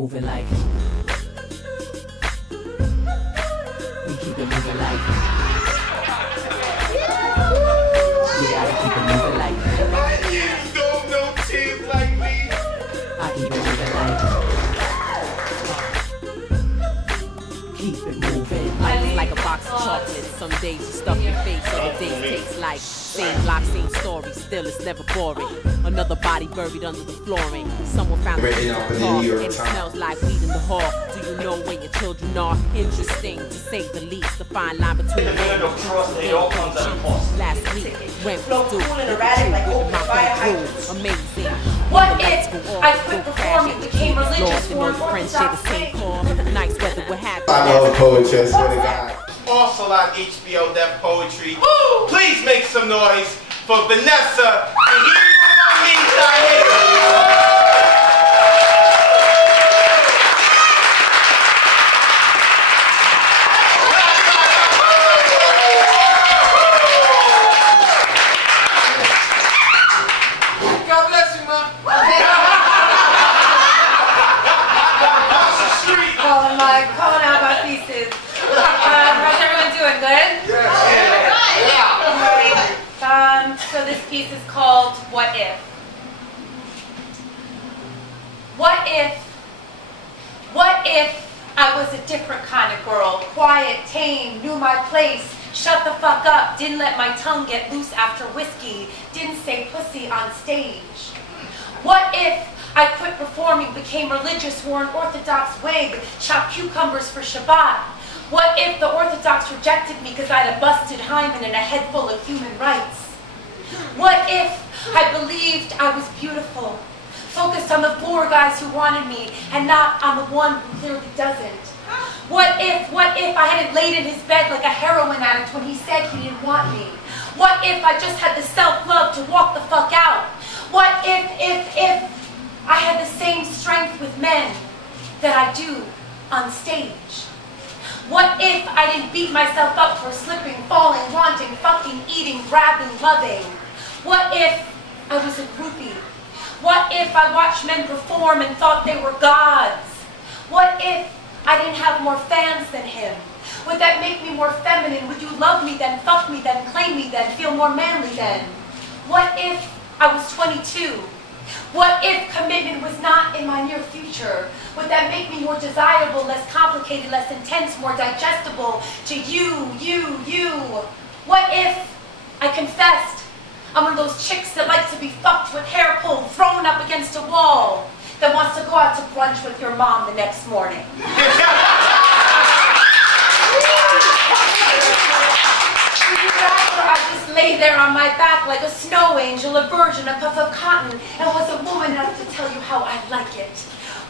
moving like. We keep it moving like. We gotta keep it moving like. You don't know tears like me. I keep it moving like. Keep it moving. Life's like a box of chocolates. Some days you stuff your face, other days taste like. Same block, same story, still it's never boring. Another body buried under the flooring. Someone found a piece of the car, and it smells like weed in the hall. Do you know where your children are? Interesting, to say the least. The fine line between man and trust. Last week, rent was due. Amazing. What if I quit performing, became religious, wore orthodox faith? Nice weather, we're happy. I love poetry, I swear to God. Also on HBO Def Poetry. Please make some noise for Vanessa Hidary. God bless you, man. Calling out my pieces. How's everyone doing? Good? Yeah. So this piece is called What If? What if I was a different kind of girl? Quiet, tame, knew my place, shut the fuck up, didn't let my tongue get loose after whiskey, didn't say pussy on stage. What if I quit performing, became religious, wore an orthodox wig, chopped cucumbers for Shabbat? What if the Orthodox rejected me because I had a busted hymen and a head full of human rights? What if I believed I was beautiful, focused on the 4 guys who wanted me and not on the one who clearly doesn't? What if I hadn't laid in his bed like a heroin addict when he said he didn't want me? What if I just had the self-love to walk the fuck out? What if I had the same strength with men that I do on stage? What if I didn't beat myself up for slipping, falling, wanting, fucking, eating, grabbing, loving? What if I was a groupie? What if I watched men perform and thought they were gods? What if I didn't have more fans than him? Would that make me more feminine? Would you love me then, fuck me then, claim me then, feel more manly then? What if I was 22? What if commitment was not in my near future? Would that make me more desirable, less complicated, less intense, more digestible to you? What if I confessed I'm one of those chicks that likes to be fucked with hair pulled, thrown up against a wall, that wants to go out to brunch with your mom the next morning? Would you rather I just lay there on my back like a snow angel, a virgin, a puff of cotton, and was a woman enough to tell you how I like it?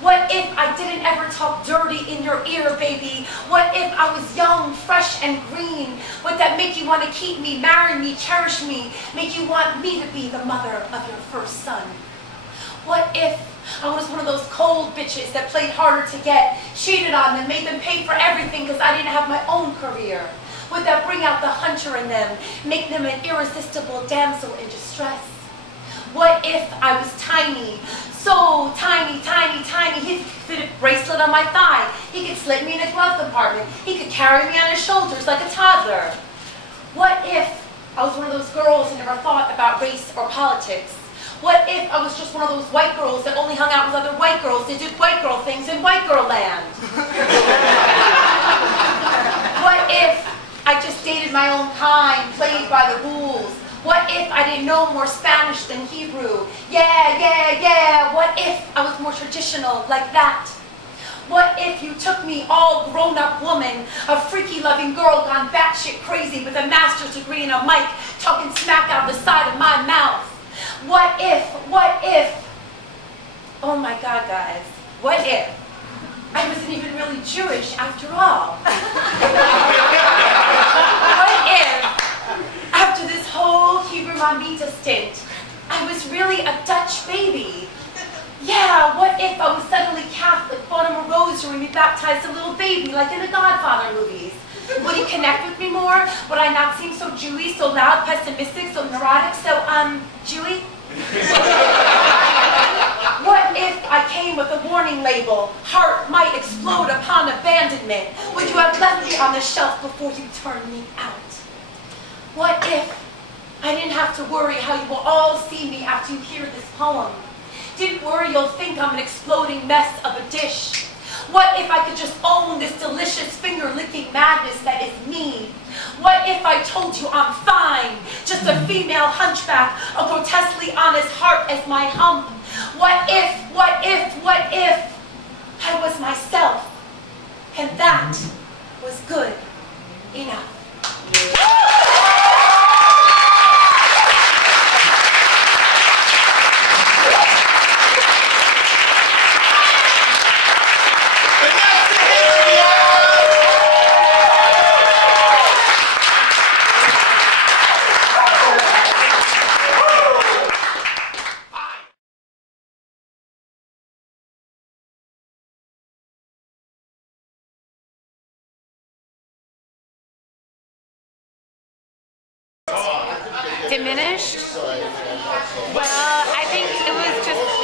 What if I didn't ever talk dirty in your ear, baby? What if I was young, fresh, and green? Would that make you want to keep me, marry me, cherish me, make you want me to be the mother of your first son? What if I was one of those cold bitches that played harder to get, cheated on them, made them pay for everything because I didn't have my own career? Would that bring out the hunter in them, make them an irresistible damsel in distress? What if I was tiny, so tiny, he could fit a bracelet on my thigh, he could slip me in a glove compartment, he could carry me on his shoulders like a toddler? What if I was one of those girls who never thought about race or politics? What if I was just one of those white girls that only hung out with other white girls that did white girl things in white girl land? What if I just dated my own kind, played by the rules? What if I didn't know more Spanish than Hebrew? Yeah. What if I was more traditional like that? What if you took me, all grown-up woman, a freaky-loving girl gone batshit crazy with a master's degree and a mic, talking smack out the side of my mouth? What if, oh my God, guys, what if I wasn't even really Jewish after all? What if, after this whole Hebrew Mamita stint, I was really a Dutch baby? Yeah, what if I was suddenly Catholic, bought him a rosary, and we baptized a little baby like in the Godfather movies? Would he connect with me more? Would I not seem so Jewy, so loud, pessimistic, so neurotic, so, Jewy? What What if I came with a warning label? Heart might explode upon abandonment. Would you have left me on the shelf before you turned me out? What if I didn't have to worry how you will all see me after you hear this poem? Didn't worry you'll think I'm an exploding mess of a dish. What if I could just own this delicious finger-licking madness that is me? What if I told you I'm fine, just a female hunchback, a grotesquely honest heart as my hump? What if I was myself, and that was good enough? Diminished? Well, I think it was just